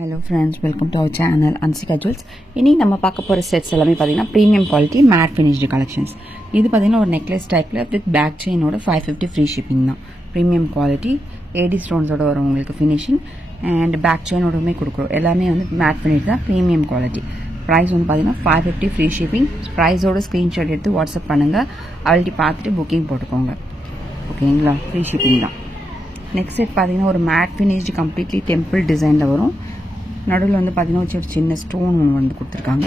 Hello friends, welcome to our channel Ansika Jewels. இன்னைக்கு நம்ம பார்க்க போற செட்ஸ் எல்லாமே பாத்தீங்கன்னா premium quality matte finished collections. இது பாத்தீங்கன்னா ஒரு நெக்லஸ் டைப்ல வித் பேக் செயினோட 550 ஃப்ரீ ஷிப்பிங் தான். பிரீமியம் குவாலிட்டி ஏடி ஸ்டோன்ஸோட வரும் உங்களுக்கு ஃபினிஷிங் அண்ட் பேக் செயினோடமே கொடுக்குறோம். எல்லாமே வந்து மேட் ஃபினிஷ் தான், பிரீமியம் குவாலிட்டி. ப்ரைஸ் வந்து பாத்தீங்கன்னா 550 ஃப்ரீ ஷிப்பிங். ப்ரைஸோட ஸ்கிரீன்ஷாட் எடுத்து வாட்ஸ்அப் பண்ணுங்க. அவள்கிட்ட பார்த்துட்டு புக்கிங் போட்டுக்கோங்க. ஓகேங்களா? ஃப்ரீ ஷிப்பிங் தான். நெக்ஸ்ட் செட் பாத்தீங்கன்னா ஒரு மேட் ஃபினிஷ்டு கம்ப்ளீட்லி டெம்பிள் டிசைன்ல வரும். நடுவில் வந்து பார்த்தீங்கன்னா ஒரு சின்ன ஸ்டோன் ஒன்று வந்து கொடுத்துருக்காங்க.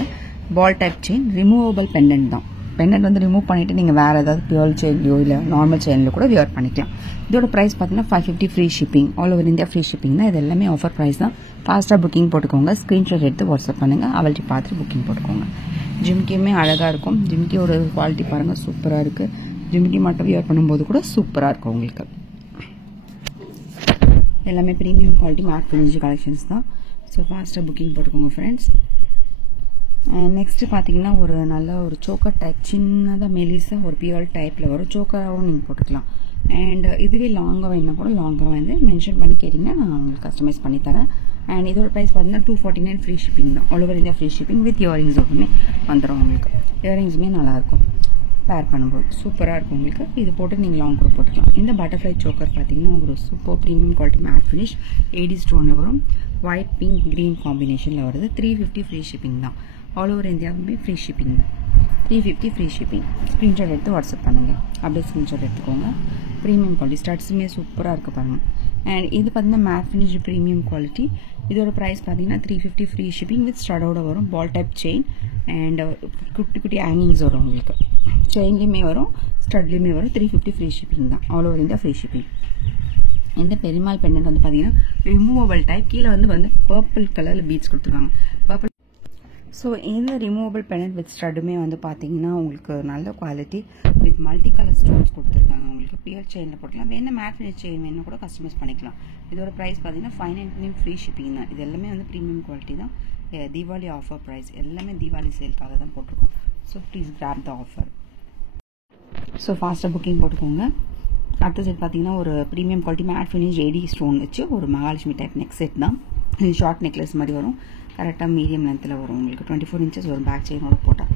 Ball type chain, removable pendant தான். பெண்டன்ட் வந்து ரிமூவ் பண்ணிவிட்டு நீங்கள் வேறு ஏதாவது பியூர் செயின்லையோ இல்லை நார்மல் செயினில் கூட வியர் பண்ணிக்கலாம். இதோட ப்ரைஸ் பார்த்தீங்கன்னா 550 free shipping. All over India free shipping தான். இது எல்லாமே ஆஃபர் ப்ரைஸ் தான். ஃபாஸ்ட்டாக புக்கிங் போட்டுக்கோங்க. ஸ்க்ரீன்ஷாட் எடுத்து வாட்ஸ்அப் பண்ணுங்கள். அவள்கிட்ட பார்த்துட்டு புக்கிங் போட்டுக்கோங்க. ஜிம்கியுமே அழகாக இருக்கும். ஜிம்கியோட குவாலிட்டி பாருங்கள், சூப்பராக இருக்குது. ஜிம்கி மட்டும் வியர் பண்ணும்போது கூட சூப்பராக இருக்கும் உங்களுக்கு. எல்லாமே premium quality matte finish collections தான். ஸோ ஃபாஸ்ட்டாக புக்கிங் போட்டுக்கோங்க ஃப்ரெண்ட்ஸ். நெக்ஸ்ட்டு பார்த்தீங்கன்னா ஒரு நல்ல ஒரு சோக்கர் டைப், சின்னதாக மெலிசாக ஒரு பியூர் டைப்பில் வரும். சோக்கராகவும் நீங்கள் போட்டுக்கலாம். அண்ட் இதுவே லாங்காக வேணுன்னா கூட லாங்காக வந்து மென்ஷன் பண்ணி கேட்டிங்கன்னா நான் உங்களுக்கு கஸ்டமைஸ் பண்ணி தரேன். அண்ட் இதோட ப்ரைஸ் பார்த்தீங்கன்னா 249 ஃப்ரீ ஷிப்பிங் தான். All over India free shipping with இயரிங்ஸோடுமே வந்துடும் உங்களுக்கு. இயரிங்ஸுமே நல்லாயிருக்கும், பேர் பண்ணும்போது சூப்பராக இருக்கும் உங்களுக்கு. இது போட்டு நீங்கள் லாங் கூட போட்டுக்கலாம். இந்த பட்டர்ஃப்ளை சோக்கர் பார்த்தீங்கன்னா ஒரு super premium quality matte finish AD ஸ்டோனில் வரும். ஒயிட் பிங்க் க்ரீன் காம்பினேஷனில் வருது. 350 ஃப்ரீ ஷிப்பிங் தான். ஆல் ஓவர் இந்தியாவுமே ஃப்ரீ ஷிப்பிங் தான். 350 ஃப்ரீ ஷிப்பிங். ஸ்க்ரீன்ஷாட் எடுத்து வாட்ஸ்அப் பண்ணுங்கள். அப்படியே ஸ்க்ரீன்ஷாட் எடுத்துக்கோங்க. ப்ரீமியம் குவாலிட்டி ஸ்டட்ஸுமே சூப்பராக இருக்குது பாருங்கள். அண்ட் இது பார்த்தீங்கன்னா மேட் ஃபினிஷ் ப்ரீமியம் குவாலிட்டி. இதோட ப்ரைஸ் பார்த்தீங்கன்னா 350 ஃப்ரீ ஷிப்பிங் வித் ஸ்டடோட வரும். பால் டைப் செயின் அண்ட் குட்டி குட்டி ஹேங்கிங்ஸ் வரும் உங்களுக்கு. செயின்லேயுமே வரும், ஸ்டட்லேயுமே வரும். 350 ஃப்ரீ ஷிப்பிங் தான். All over India free shipping. இந்த பெருமாள் பெண்டன்ட் வந்து பார்த்தீங்கன்னா ரிமூவபிள் டைப். கீழே வந்து பர்பிள் கலரில் பீட்ஸ் கொடுத்துருக்காங்க. பர்பிள். ஸோ இந்த ரிமூவபிள் பெண்டன்ட் வித் ஸ்டட்டுமே வந்து பார்த்தீங்கன்னா உங்களுக்கு நல்ல quality with multi colour stones கொடுத்துருக்காங்க. உங்களுக்கு பியர் செயினில் போட்டுக்கலாம். வேணும் மேட் ஃபினிஷ் செயின் வேணும் கூட கஸ்டமைஸ் பண்ணிக்கலாம். இதோட ப்ரைஸ் பார்த்தீங்கன்னா 599 ஃப்ரீ ஷிப்பிங் தான். இது எல்லாமே வந்து ப்ரீமியம் குவாலிட்டி தான். Deepavali offer price. எல்லாமே தீபாவளி சேலுக்காக தான் போட்டிருக்கோம். So please grab the offer. So ஃபாஸ்ட்டாக புக்கிங் போட்டுக்கோங்க. அடுத்த செட் பார்த்தீங்கன்னா ஒரு premium quality matte finish AD stone வச்சு ஒரு மகாலட்சுமி டைப் நெக் செட் தான். இது ஷார்ட் நெக்லஸ் மாதிரி வரும். கரெக்டாக மீடியம் லென்த்தில் வரும் உங்களுக்கு. 24 இன்ச்சஸ் ஒரு பேக் செயினோட போட்டால்.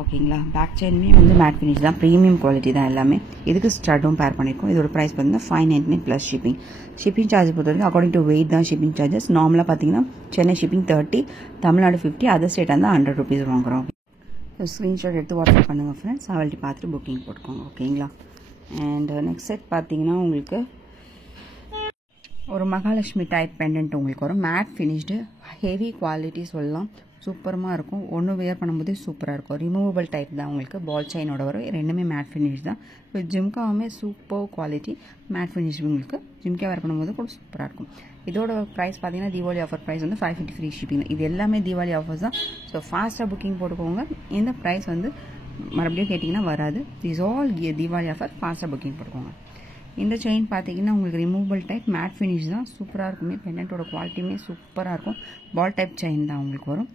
ஓகேங்களா? பேக் செயினுமே வந்து மேட் ஃபினிஷ் தான், ப்ரீமியம் குவாலிட்டி தான் எல்லாமே. இதுக்கு ஸ்டட்டும் பேர் பண்ணியிருக்கோம். இதோட ப்ரைஸ் பார்த்தீங்கன்னா 599 ப்ளஸ் ஷிப்பிங். ஷிப்பிங் சார்ஜ் பொறுத்த வரைக்கும் அக்கார்டிங் டு வெயிட் தான் ஷிப்பிங் சார்ஜஸ். நார்மலாக பார்த்தீங்கன்னா Chennai shipping 30, Tamil Nadu 50, other state வந்து 100 ருபீஸ் வாங்குகிறோம். ஸ்க்ரீன்ஷாட் எடுத்து வாட்ஸ்அப் பண்ணுங்கள் ஃப்ரெண்ட்ஸ். அவள்கிட்ட பார்த்துட்டு புக்கிங் போட்டுக்கோங்க. ஓகேங்களா? அண்ட் நெக்ஸ்ட் செட் பார்த்தீங்கன்னா உங்களுக்கு ஒரு மகாலட்சுமி டைப் பெண்டன்ட் உங்களுக்கு வரும். மேட் ஃபினிஷ்டு ஹெவி குவாலிட்டி சொல்லலாம். சூப்பரமாக இருக்கும். ஒன்று வியர் பண்ணும்போதே சூப்பராக இருக்கும். ரிமூவபிள் டைப் தான் உங்களுக்கு. பால் செயினோட வரும். ரெண்டுமே மேட் ஃபினிஷ் தான். இப்போ ஜிம்காவுமே சூப்பர் குவாலிட்டி மேட் ஃபினிஷ் உங்களுக்கு. ஜிம்கா வேர் பண்ணும்போது கூட சூப்பராக இருக்கும். இதோட ப்ரைஸ் பார்த்தீங்கன்னா தீபாவளி ஆஃபர் ப்ரைஸ் வந்து 550 ஃப்ரீ ஷிப்பிங். இது எல்லாமே தீபாவளி ஆஃபர்ஸ் தான். ஸோ ஃபாஸ்ட்டாக புக்கிங் போட்டுக்கோங்க. இந்த ப்ரைஸ் வந்து மறுபடியும் கேட்டிங்கன்னா வராது. Is all Deepavali offer. ஃபாஸ்ட்டாக புக்கிங் போட்டுக்கோங்க. இந்த செயின் பார்த்தீங்கன்னா உங்களுக்கு ரிமூவபிள் டைப் மேட் ஃபினிஷ் தான். சூப்பராக இருக்குமே. பெண்டன்ட்டோட குவாலிட்டியுமே சூப்பராக இருக்கும். பால் டைப் செயின் தான் உங்களுக்கு வரும்.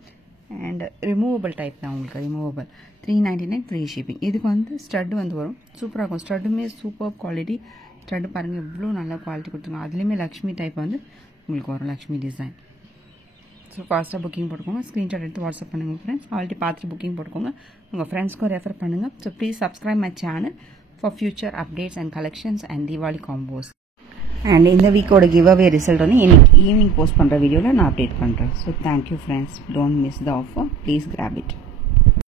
அண்ட் ரிமூவபிள் டைப் தான் உங்களுக்கு. Removable 399 free shipping. இதுக்கு வந்து ஸ்டட்டு வந்து வரும். சூப்பராக இருக்கும். ஸ்டட்டுமே சூப்பர் குவாலிட்டி. ஸ்டட்டு பாருங்கள் எவ்வளோ நல்ல குவாலிட்டி கொடுத்துருங்க. அதுலேயுமே லக்ஷ்மி டைப் வந்து உங்களுக்கு வரும். லக்ஷ்மி டிசைன். ஸோ ஃபாஸ்ட்டாக புக்கிங் போட்டுக்கோங்க. ஸ்க்ரீன்ஷாட் எடுத்து வாட்ஸ்அப் பண்ணுங்கள் ஃப்ரெண்ட்ஸ். ஆல்ரெடி பார்த்துட்டு புக்கிங் போட்டுக்கோங்க. உங்கள் ஃப்ரெண்ட்ஸ்க்கும் ரெஃபர் பண்ணுங்கள். So please subscribe my channel for future updates and collections and Deepavali combos. And இந்த வீக்கோட கிவ் அவே ரிசல்ட் வந்து இன்னைக்கு ஈவினிங் போஸ்ட் பண்ணுற வீடியோவில் நான் அப்டேட் பண்ணுறேன். So thank you friends. Don't miss the offer. Please graph it.